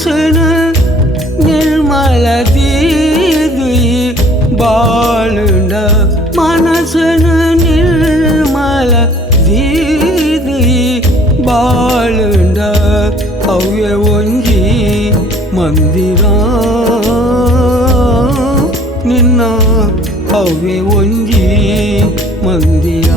सुनु निर्मल दिदी बालुन मन सुनु निर्मल दिदी बालुन अव्ये ओंजी मंदिरा निन्ना अव्ये ओंजी मंदिरा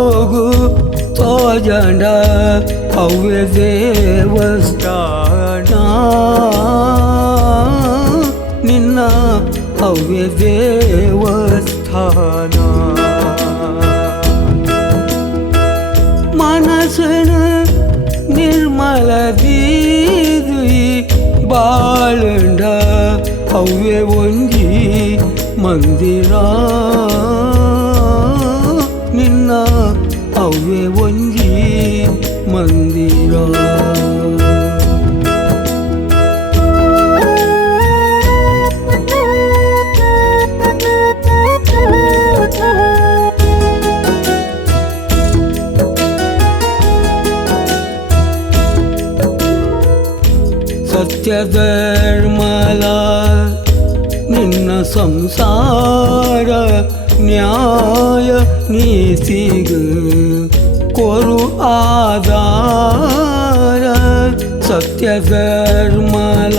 ogu tojanda pauweze wasdana nina pauweze wasthana manasana nirmala vidui balanda pauwe wonji mandira vừa quên ghi mừng đi rồi Satya தர்மல நின்ன சம்சார நியாய நீசிகு ഒരു ആധാര സത്യകർമ്മല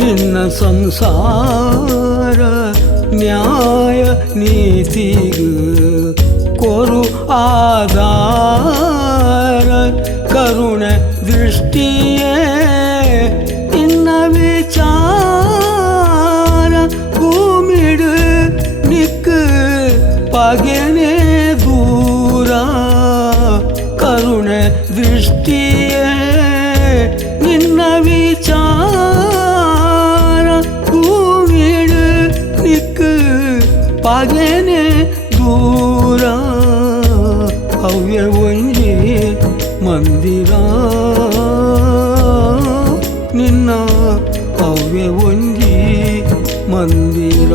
നിന്ന സംസാര ന്യായ നീതി കൊറു ആധാര കരുണ ദൃഷ്ടിയെ ഇന്ന വിചാര ഭൂമിട് നിക്ക് പകനേ ദൃഷ്ടിയെ നിന്ന വിചാര കൂവിട് നിക്ക് പകനെ ദൂര ഹവ്യവഞ്ചി മന്ദിര നിന്ന ഹവ്യവഞ്ചി മന്ദിര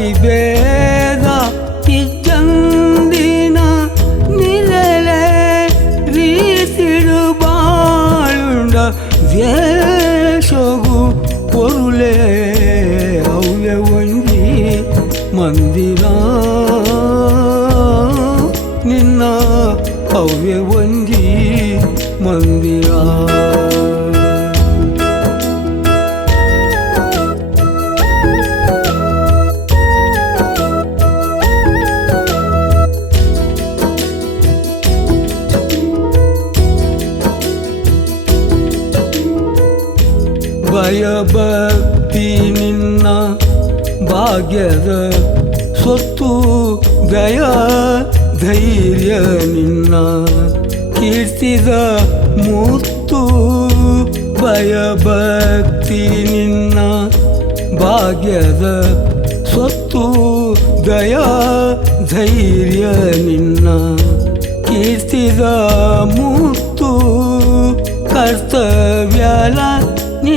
ಅತಿ ಬೇಗ ಇದ್ದಂದಿನ ನಿರಲೆ ರೀಸಿಡು ಬಾಳುಂಡ ವೇಷಗು ಪೊರುಲೆ ಅವ್ಯ ಒಂಜಿ ಮಂದಿರ ನಿನ್ನ ಅವ್ಯ ಒಂದು भक्ति नि भग्यद स्वतु दया धैर्य निीर्तिदु भयभक्ति नि भग्यद स्वतु दया धैर्य निर्तिदु कर्तव्यल नि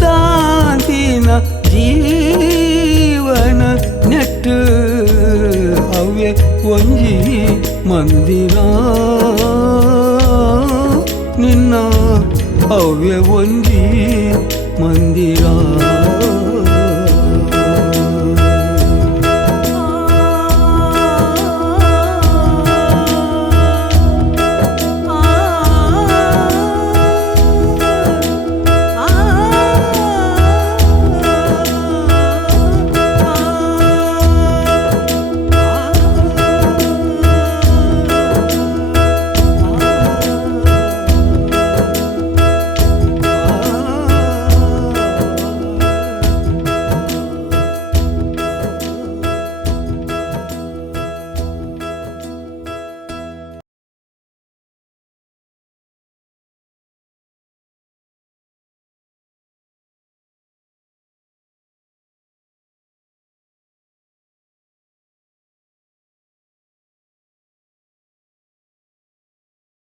ಮಂದಿರಾಗೆ ಒಂಜಿ ಮಂದಿರ ನಿನ್ನ ಭವ್ಯ ಒಂಜಿ ಮಂದಿರ